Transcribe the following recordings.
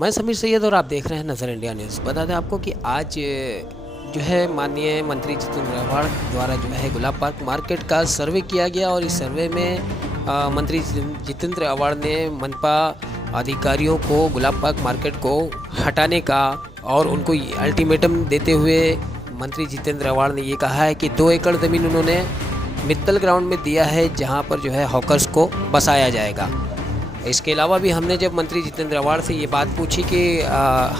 मैं समीर सैयद और आप देख रहे हैं नज़र इंडिया न्यूज़। बता दें आपको कि आज जो है माननीय मंत्री जितेंद्र अवाड़ द्वारा जो है गुलाब पार्क मार्केट का सर्वे किया गया और इस सर्वे में मंत्री जितेंद्र अवाड़ ने मनपा अधिकारियों को गुलाब पार्क मार्केट को हटाने का और उनको अल्टीमेटम देते हुए मंत्री जितेंद्र अवाड़ ने ये कहा है कि 2 एकड़ ज़मीन उन्होंने मित्तल ग्राउंड में दिया है जहां पर जो है हॉकर्स को बसाया जाएगा। इसके अलावा भी हमने जब मंत्री जितेंद्र अवाड़ से ये बात पूछी कि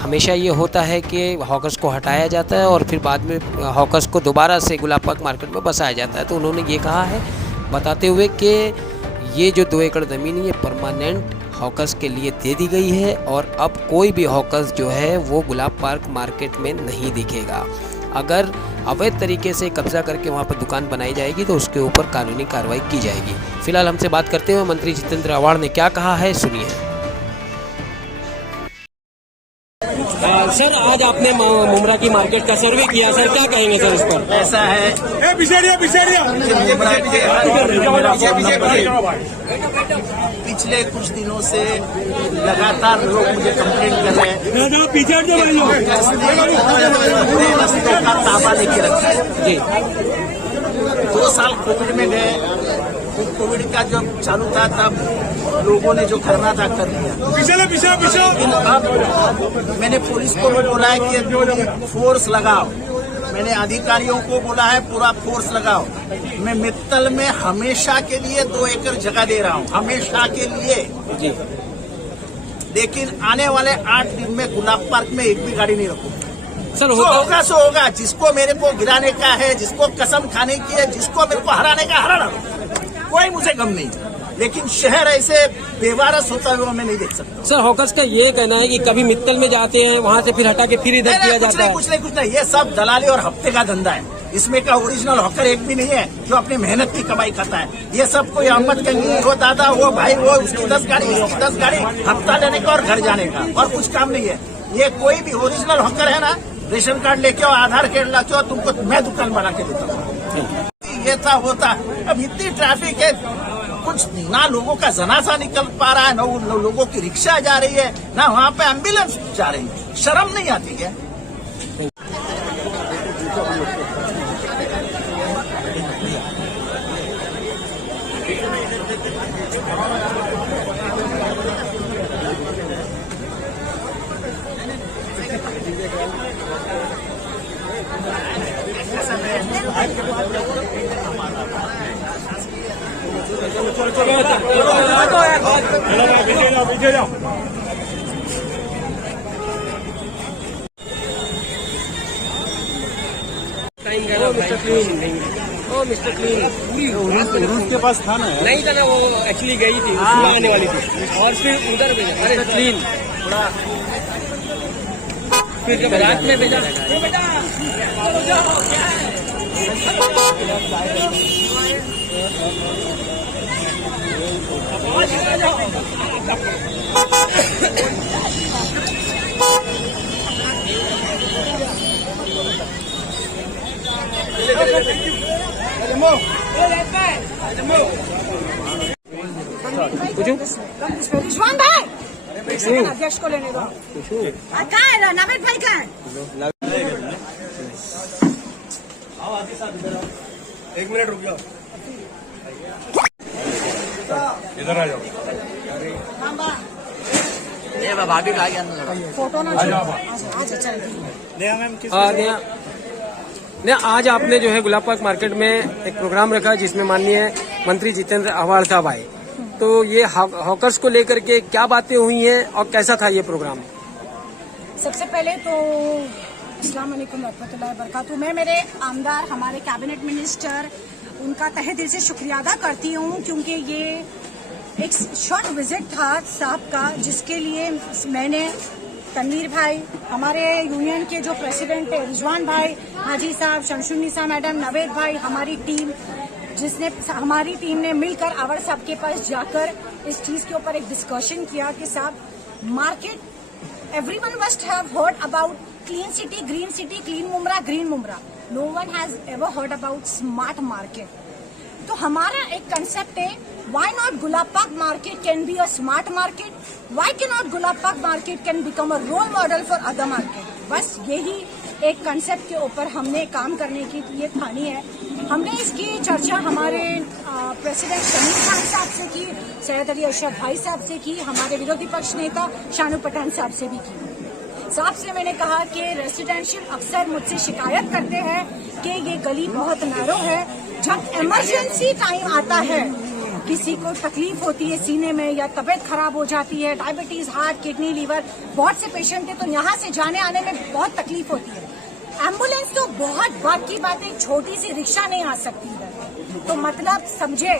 हमेशा ये होता है कि हॉकर्स को हटाया जाता है और फिर बाद में हॉकर्स को दोबारा से गुलाब पार्क मार्केट में बसाया जाता है, तो उन्होंने ये कहा है बताते हुए कि ये जो 2 एकड़ ज़मीन है ये परमानेंट हॉकर्स के लिए दे दी गई है और अब कोई भी हॉकर्स जो है वो गुलाब पार्क मार्केट में नहीं दिखेगा। अगर अवैध तरीके से कब्जा करके वहाँ पर दुकान बनाई जाएगी तो उसके ऊपर कानूनी कार्रवाई की जाएगी। फिलहाल हमसे बात करते हुए मंत्री जितेंद्र अवाड़ ने क्या कहा है, सुनिए। सर, आज आपने मुमरा की मार्केट का सर्वे किया, सर क्या कहेंगे सर इस पर? ऐसा है पिछले कुछ दिनों से लगातार लोग मुझे कंप्लेंट कर रहे हैं रस्तों का ताबा लेके रखा है जी। 2 साल कोविड में गए, कोविड का जब चालू था तब लोगों ने जो करना था कर लिया, लेकिन अब मैंने पुलिस को भी बोला है कि फोर्स लगाओ, मैंने अधिकारियों को बोला है पूरा फोर्स लगाओ। मैं मित्तल में हमेशा के लिए 2 एकड़ जगह दे रहा हूँ, हमेशा के लिए जी। लेकिन आने वाले 8 दिन में गुलाब पार्क में एक भी गाड़ी नहीं रखूंगा। सर होगा सो होगा, जिसको मेरे को गिराने का है, जिसको कसम खाने की है, जिसको मेरे को हराने का हराना, कोई मुझे गम नहीं, लेकिन शहर ऐसे बेवारस होता हुआ मैं नहीं देख सकता। सर हॉकर्स का ये कहना है कि कभी मित्तल में जाते हैं, वहाँ से फिर हटा के फिर इधर किया जाता है। कुछ नहीं, ये सब दलाली और हफ्ते का धंधा है। इसमें का ओरिजिनल हॉकर एक भी नहीं है जो अपनी मेहनत की कमाई खाता है। ये सब कोई अहमद गंगी, वो दादा, वो भाई, वो उसकी 10 गाड़ी, इसकी 10 गाड़ी, हफ्ता लेने का और घर जाने का, और कुछ काम नहीं है। ये कोई भी ओरिजिनल हॉकर है ना, रेशन कार्ड लेके आओ, आधार कार्ड लेके आओ, तुमको मैं दुकान बना के देता हूँ। ये था होता, अब इतनी ट्रैफिक है, कुछ ना लोगों का जनाजा निकल पा रहा है, ना लोगों की रिक्शा जा रही है, ना वहाँ पे एम्बुलेंस जा रही है। शर्म नहीं आती है? मिस्टर क्लीन उसके पास था ना? नहीं था ना, वो एक्चुअली गई थी, उसमें आने वाली थी और फिर उधर भेजा। अरे क्लीन फिर जब रात में भेजा रिजवान भाई अध्यक्ष को लेने दो। कहाँ है नवेद भाई? कहाँ है? एक मिनट रुक जाओ, इधर आ जाओ। भाभी का गया फोटो ना ने आज आपने जो है गुलाब पार्क मार्केट में एक प्रोग्राम रखा जिसमें माननीय मंत्री जितेंद्र अवाड़ साहब आए, तो ये हॉकर्स को लेकर के क्या बातें हुई हैं और कैसा था ये प्रोग्राम? सबसे पहले तो अस्सलाम वालेकुम रहमतुल्लाहि व बरकातहू। मैं मेरे आमदार, हमारे कैबिनेट मिनिस्टर, उनका तहे दिल से शुक्रिया अदा करती हूँ, क्योंकि ये एक शॉर्ट विजिट था साहब का, जिसके लिए मैंने तनवीर भाई, हमारे यूनियन के जो प्रेसिडेंट है रिजवान भाई, हाजी साहब, शमशुन्निसा मैडम, नवेद भाई, हमारी टीम ने मिलकर अवाड़ साहब के पास जाकर इस चीज के ऊपर एक डिस्कशन किया कि साहब market everyone must have heard about clean city, clean Mumbra, green Mumbra. No one has ever heard about smart market. तो हमारा एक कंसेप्ट है, why not Gulab park market can be a smart market, why can not Gulab park market can become a role model for other market. बस यही एक concept के ऊपर हमने काम करने की ये ठानी है। हमने इसकी चर्चा हमारे प्रेसिडेंट शमीर खान साहब से की, सैयद अली अशरफ भाई साहब से की, हमारे विरोधी पक्ष नेता शानू पठान साहब से भी की। साहब से मैंने कहा कि रेसिडेंशियल अक्सर मुझसे शिकायत करते हैं कि ये गली बहुत नैरो है। जब इमरजेंसी टाइम आता है, किसी को तकलीफ होती है सीने में या तबीयत खराब हो जाती है, डायबिटीज, हार्ट, किडनी, लीवर, बहुत से पेशेंट है, तो यहाँ से जाने आने में बहुत तकलीफ होती है। एम्बुलेंस तो बहुत बात की बात है, छोटी सी रिक्शा नहीं आ सकती है। तो मतलब समझे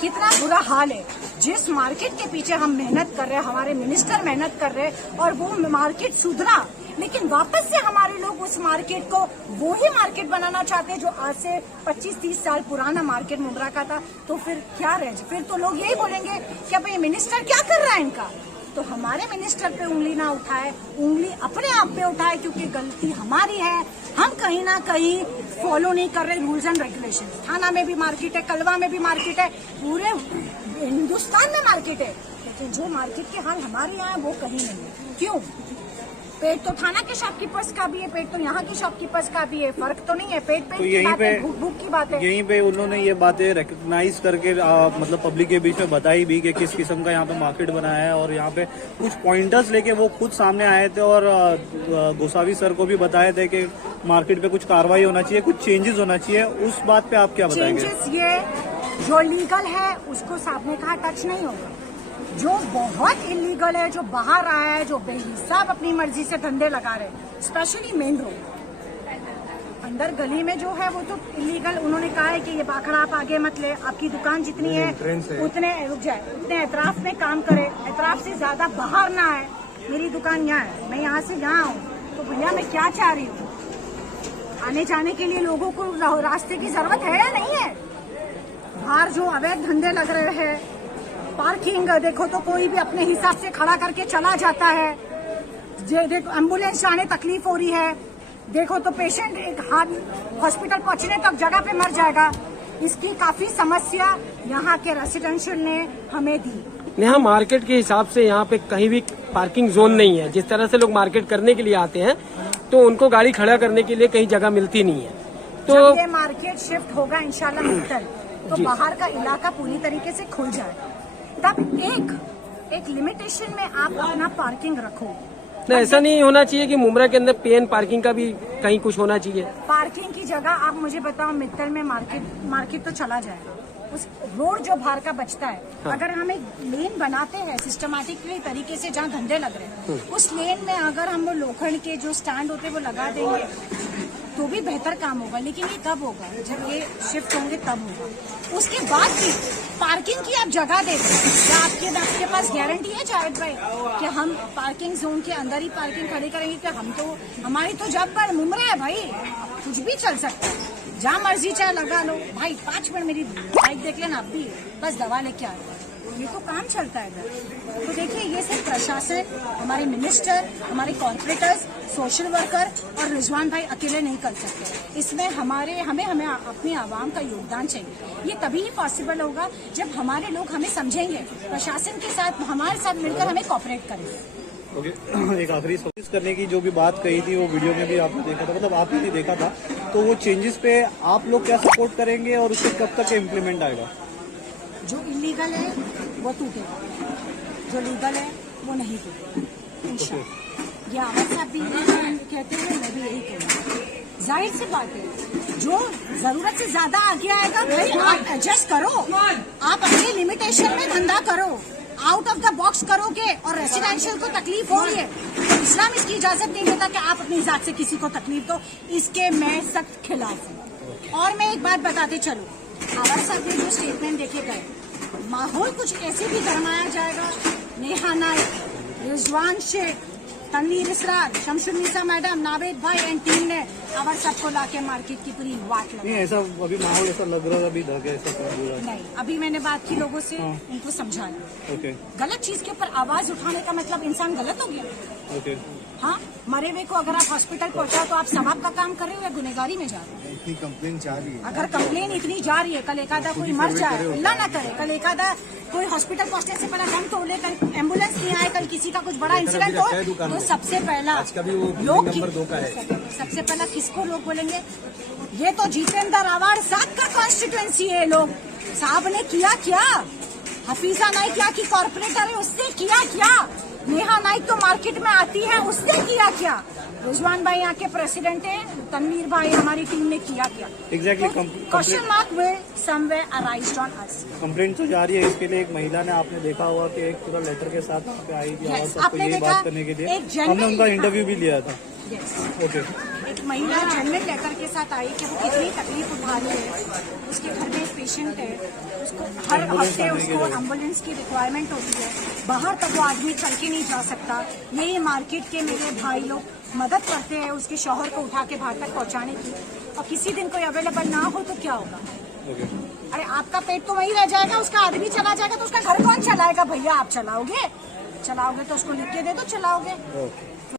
कितना बुरा हाल है। जिस मार्केट के पीछे हम मेहनत कर रहे हैं, हमारे मिनिस्टर मेहनत कर रहे हैं और वो मार्केट सुधरा, लेकिन वापस से हमारे लोग उस मार्केट को वो ही मार्केट बनाना चाहते हैं जो आज से 25-30 साल पुराना मार्केट मुंब्रा का था। तो फिर क्या रह, फिर तो लोग यही बोलेंगे कि अब ये मिनिस्टर क्या कर रहा है इनका। तो हमारे मिनिस्टर पे उंगली ना उठाए, उंगली अपने आप पे उठाए, क्योंकि गलती हमारी है। हम कहीं ना कहीं फॉलो नहीं कर रहे रूल्स एंड रेगुलेशन। थाना में भी मार्केट है, कलवा में भी मार्केट है, पूरे हिंदुस्तान में मार्केट है, लेकिन जो मार्केट के हाल हमारे यहाँ है वो कहीं नहीं है। क्यों? पेट तो थाना के शॉपकीपर्स का भी है, पेट तो यहाँ के शॉपकीपर्स का भी है, फर्क तो नहीं है। पेट तो यहीं पे भूख की बात है। यहीं पे उन्होंने ये बातें रिकग्नाइज करके मतलब पब्लिक के बीच में बताई भी कि किस किस्म का यहाँ पे मार्केट बनाया है, और यहाँ पे कुछ पॉइंटर्स लेके वो खुद सामने आए थे और गोसावी सर को भी बताए थे कि मार्केट पे कुछ कार्रवाई होना चाहिए, कुछ चेंजेस होना चाहिए। उस बात पे आप क्या बताएंगे? चेंजेस ये जो लीगल है उसको साहब ने कहा टच नहीं होगा, जो बहुत इलीगल है, जो बाहर आया है, जो बेहिसाब अपनी मर्जी से धंधे लगा रहे हैं, स्पेशली मेन रोड अंदर गली में जो है वो तो इलीगल। उन्होंने कहा है कि ये बाखड़ा आप आगे मत ले, आपकी दुकान जितनी है उतने रुक जाए, उतने एतराफ में काम करे, एतराफ से ज्यादा बाहर ना आए। मेरी दुकान यहाँ है, मैं यहाँ से यहाँ आऊँ, तो भैया मैं क्या चाह रही हूँ, आने जाने के लिए लोगों को रास्ते की जरूरत है या नहीं है। बाहर जो अवैध धंधे लग रहे हैं, पार्किंग देखो तो कोई भी अपने हिसाब से खड़ा करके चला जाता है। देखो एम्बुलेंस जाने तकलीफ हो रही है, देखो तो पेशेंट एक हाथ हॉस्पिटल पहुंचने तक जगह पे मर जाएगा। इसकी काफी समस्या यहाँ के रेसिडेंशियल ने हमें दी। यहाँ मार्केट के हिसाब से यहाँ पे कहीं भी पार्किंग जोन नहीं है। जिस तरह से लोग मार्केट करने के लिए आते हैं तो उनको गाड़ी खड़ा करने के लिए कहीं जगह मिलती नहीं है। तो जब ये मार्केट शिफ्ट होगा इंशाल्लाह मित्तल, तो बाहर का इलाका पूरी तरीके से खुल जाएगा, तब एक लिमिटेशन में आप अपना पार्किंग रखो। नहीं, ऐसा नहीं होना चाहिए कि मुंब्रा के अंदर पेन पार्किंग का भी कहीं कुछ होना चाहिए। पार्किंग की जगह आप मुझे बताओ, मित्तल में मार्केट तो चला जाएगा, उस रोड जो बाहर का बचता है, हाँ। अगर हम एक लेन बनाते हैं सिस्टमैटिकली तरीके से जहाँ धंधे लग रहे हैं, उस लेन में अगर हम वो लोखंड के जो स्टैंड होते हैं वो लगा देंगे तो भी बेहतर काम होगा। लेकिन ये कब होगा? जब ये शिफ्ट होंगे तब होगा। उसके बाद भी पार्किंग की आप जगह दे दें। क्या आपके पास गारंटी है जावेद भाई कि हम पार्किंग जोन के अंदर ही पार्किंग खड़ी करेंगे? कि हम तो हमारी तो जब पर मुमरा है भाई, कुछ भी चल सकता है, जहाँ मर्जी चाहे लगा लो भाई। 5 मिनट मेरी बाइक देख लेना, आप भी बस दवा लेके आ जाओ, ये तो काम चलता है इधर। तो देखिए, ये सिर्फ प्रशासन, हमारे मिनिस्टर, हमारे कॉर्पोरेटर्स, सोशल वर्कर और रिजवान भाई अकेले नहीं कर सकते। इसमें हमें अपनी आवाम का योगदान चाहिए। ये तभी ही पॉसिबल होगा जब हमारे लोग हमें समझेंगे, प्रशासन के साथ हमारे साथ मिलकर हमें कॉपरेट करेंगे। ओके, एक आखिरी सर्विस करने की जो भी बात कही थी वो वीडियो में भी आपने देखा था, मतलब आपने भी देखा था, तो वो चेंजेस पे आप लोग क्या सपोर्ट करेंगे और उससे कब तक इम्प्लीमेंट आएगा? जो इलीगल है वो टूटेगा, जो लीगल है वो नहीं टूटेगा इंशाल्लाह। ये आवाज साहब भी कहते हैं, मैं भी यही कहूँगी। जाहिर सी बात है, जो जरूरत से ज्यादा आगे आएगा भाई आप एडजस्ट करो, आप अपनी लिमिटेशन में धंधा करो, आउट ऑफ द बॉक्स करोगे और रेसिडेंशियल को तकलीफ हो रही है तो इस्लाम इसकी इजाजत नहीं देता कि आप अपनी जात से किसी को तकलीफ दो। इसके मैं सख्त खिलाफ हूँ। और मैं एक बात बताते चलूं, आवाज साहब ने जो स्टेटमेंट देखे गए, माहौल कुछ ऐसे भी गरमाया जाएगा, नेहा नायक, रिजवान शेख, तनवीर इसरार, शमशुन्निसा मैडम, नावेद भाई एंड टीम ने और सबको लाके मार्केट की पूरी वाट नहीं लगाई। ऐसा अभी माहौल ऐसा लग रहा है अभी धके ऐसा कुछ बुरा है। नहीं, अभी मैंने बात की लोगों से, उनको समझाया। ओके गलत चीज के ऊपर आवाज उठाने का मतलब इंसान गलत हो गया। ओके हाँ, मरे हुए को अगर आप हॉस्पिटल पहुंचाओ तो आप सवाब का काम कर रहे हो या गुनेगारी में जा रहे हो? इतनी कंप्लेन जा रही है। अगर कंप्लेन इतनी जा रही है, कल एकादा कोई मर जाए, अल्लाह ना करे, कल एकादा कोई हॉस्पिटल पहुंचने से पहले दम तोड़ ले, कल एम्बुलेंस नहीं आए, कल किसी का कुछ बड़ा इंसिडेंट हो, तो सबसे पहला लोग सबसे पहला किसको लोग बोलेंगे? ये तो जितेंद्र आवाड़ साहब का कॉन्स्टिट्यूएंसी है। लोग साहब ने किया क्या? हफीजा नाइक क्या की कॉर्पोरेटर है, उसने किया क्या? नेहा नाइक तो मार्केट में आती है, उसने किया क्या? रिजवान भाई यहाँ के प्रेसिडेंट है, तनवीर भाई हमारी टीम ने किया क्या? Exactly question mark will somewhere arised on us. Complaint तो जारी है। इसके लिए एक महिला ने आपने देखा होगा कि एक पूरा लेटर के साथ वहाँ पे आई थी और Yes, सबको आपने यही देखा, बात करने के लिए एक genuine हमने उनका देखा। इंटरव्यू भी लिया था। Yes. ओके एक महिला जेनविन लेटर के साथ आई कि वो कितनी तकलीफ उठा रही है, उसके घर में एक पेशेंट है, उसको हर हफ्ते उसको एम्बुलेंस की रिक्वायरमेंट होती है, बाहर तक वो आदमी चल के नहीं जा सकता। यही मार्केट के मेरे भाई लोग मदद करते हैं उसके शौहर को उठा के बाहर तक पहुंचाने की, और किसी दिन कोई अवेलेबल ना हो तो क्या होगा? अरे आपका पेट तो वहीं रह जाएगा, उसका आदमी चला जाएगा तो उसका घर कौन चलाएगा? भैया आप चलाओगे तो उसको लिख के दे दो, चलाओगे।